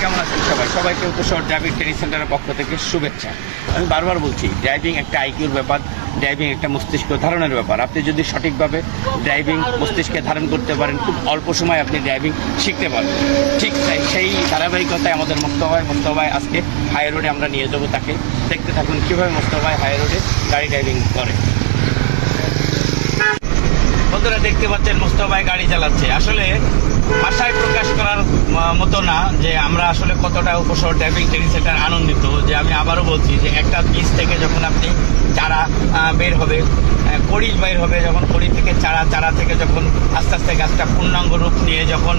কেমন আছেন সবাইকে উপশহর ড্রাইভিং ট্রেনিং সেন্টারের পক্ষ থেকে শুভেচ্ছা। আমি বারবার বলছি, ড্রাইভিং একটা আইকিউর ব্যাপার, ড্রাইভিং একটা মস্তিষ্ক ধারণের ব্যাপার। আপনি যদি সঠিকভাবে ড্রাইভিং মস্তিষ্কে ধারণ করতে পারেন, খুব অল্প সময় আপনি ড্রাইভিং শিখতে পারবেন। ঠিক সেই ধারাবাহিকতায় আমাদের মোস্তফা আজকে হাই রোডে আমরা নিয়ে যাবো তাকে। দেখতে থাকুন কীভাবে মোস্তফা হাই রোডে গাড়ি ড্রাইভিং করে। বন্ধুরা দেখতে পাচ্ছেন মোস্তফা গাড়ি চালাচ্ছে। আসলে ভাষায় প্রকাশ করার মতো না যে আমরা আসলে কতটা উপশহর ড্রাইভিং ট্রেনিং সেন্টার আনন্দিত। যে আমি আবারও বলছি যে একটা বীজ থেকে যখন আপনি চারা বের হবে, কড়ি বের হবে, যখন কড়ি থেকে চারা থেকে যখন আস্তে আস্তে গাছটা পূর্ণাঙ্গ রূপ নিয়ে যখন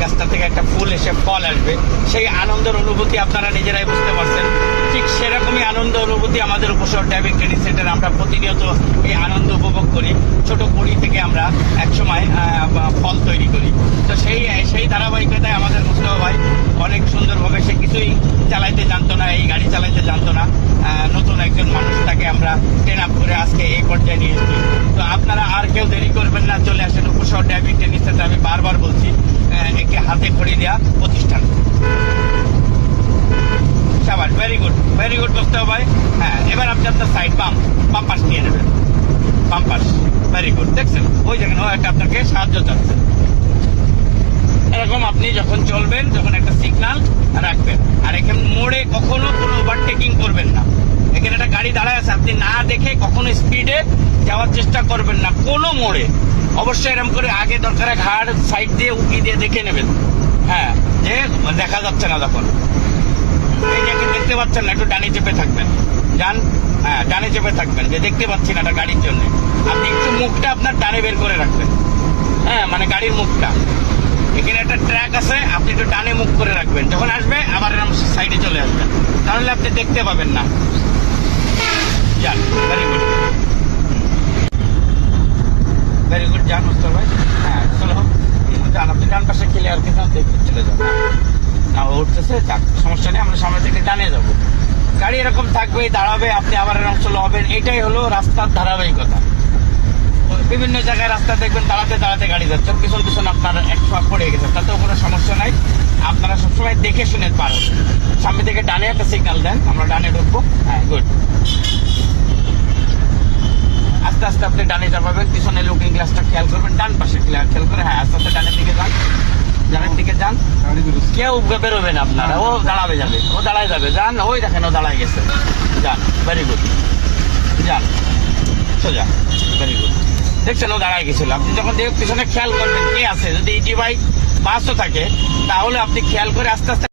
গাছটা থেকে একটা ফুল এসে ফল আসবে, সেই আনন্দের অনুভূতি আপনারা নিজেরাই বুঝতে পারছেন। ঠিক সেরকমই আনন্দ অনুভূতি আমাদের উপশহর ড্রাইভিং ট্রেনিং সেন্টার। আমরা প্রতিনিয়ত এই আনন্দ উপভোগ করি। ছোট কড়ি থেকে আমরা একসময় ফল তৈরি করি। তো সেই ধারাবাহিকতায় আমাদের মুস্তফা ভাই অনেক সুন্দরভাবে, সে কিছুই চালাইতে জানতো না, এই গাড়ি চালাইতে জানতো না। নতুন একজন মানুষ, তাকে আমরা ট্রেন আপ করে আজকে এই পর্যায়ে নিয়ে এসেছি। তো আপনারা আর কেউ দেরি করবেন না, চলে আসেন উপশহর ড্রাইভিং ট্রেনিং সেন্টার। আমি বারবার বলছি, একে হাতে খড়ি দেওয়া প্রতিষ্ঠান। সাবাস, ভেরি গুড মুস্তফা ভাই। হ্যাঁ, এবার আপনি আপনার সাইড বাম পাশ নিয়ে নেবেন। বাম পাশ, ভেরি গুড। দেখছেন ওই জায়গায় ও একটা আপনাকে সাহায্য চাচ্ছে। এরকম আপনি যখন চলবেন, যখন একটা সিগন্যাল রাখবেন। আর এখানে মোড়ে কখনো কোনো ওভারটেকিং করবেন না। এখানে একটা গাড়ি দাঁড়ায় আছে, আপনি না দেখে কখনো স্পিডে যাওয়ার চেষ্টা করবেন না কোনো মোড়ে। অবশ্যই এরকম করে আগে দরকারে ঘাড় সাইড দিয়ে উকি দিয়ে দেখে নেবেন। হ্যাঁ, যে দেখা যাচ্ছে না তখন। এই যে দেখতে পাচ্ছেন না, একটু ডানে চেপে থাকবেন। যান, হ্যাঁ ডানে চেপে থাকবেন, যে দেখতে পাচ্ছি না একটা গাড়ির জন্য। আপনি একটু মুখটা আপনার ডানে বের করে রাখবেন। হ্যাঁ, মানে গাড়ির মুখটা। এখানে একটা ট্র্যাক আছে, আপনি একটু ডানে মুখ করে রাখবেন। যখন আসবে আবার সাইডে চলে আসবেন, তাহলে আপনি দেখতে পাবেন না। যান, ভেরি গুড যান মুস্তফা ভাই। হ্যাঁ চলো যান, আপনি ডান পাশে ক্লিয়ার কিন্তু দেখতে চলে যান। না উঠতেছে, যাক সমস্যা নেই, আমরা সামনে থেকে ডানে যাবো। গাড়ি এরকম থাকবে, দাঁড়াবে, আপনি আবার এরকম চলে হবেন। এটাই হলো রাস্তার ধারাবাহিকতা। বিভিন্ন জায়গায় রাস্তা দেখবেন দাঁড়াতে গাড়ি যাচ্ছে, পিছন আপনার এক ফাঁক পড়ে গেছে, তাতেও কোনো সমস্যা নাই। আপনারা সবসময় দেখে শুনে পারেন। সামনে থেকে ডানে একটা সিগন্যাল দেন, আমরা ডানে ঢুকবো। হ্যাঁ গুড। আস্তে আস্তে আপনি ডানে যাবেন, পিছনে লুকিং গ্লাসটা খেয়াল করবেন, ডান পাশে খেয়াল করে। হ্যাঁ আস্তে আস্তে ডানের দিকে যান, কেউ বেরোবে না আপনারা। ও দাঁড়াবে যাবে, ও দাঁড়ায় যাবে। যান, ওই দেখেন ও দাঁড়ায় গেছে। যান, ভেরি গুড। যান সোজা, ভেরি গুড। দেখছেন ও দাঁড়ায় গেছিল। আপনি যখন পিছনে খেয়াল করবেন কে আছে, যদি ইজি বাইক বাসও থাকে, তাহলে আপনি খেয়াল করে আস্তে আস্তে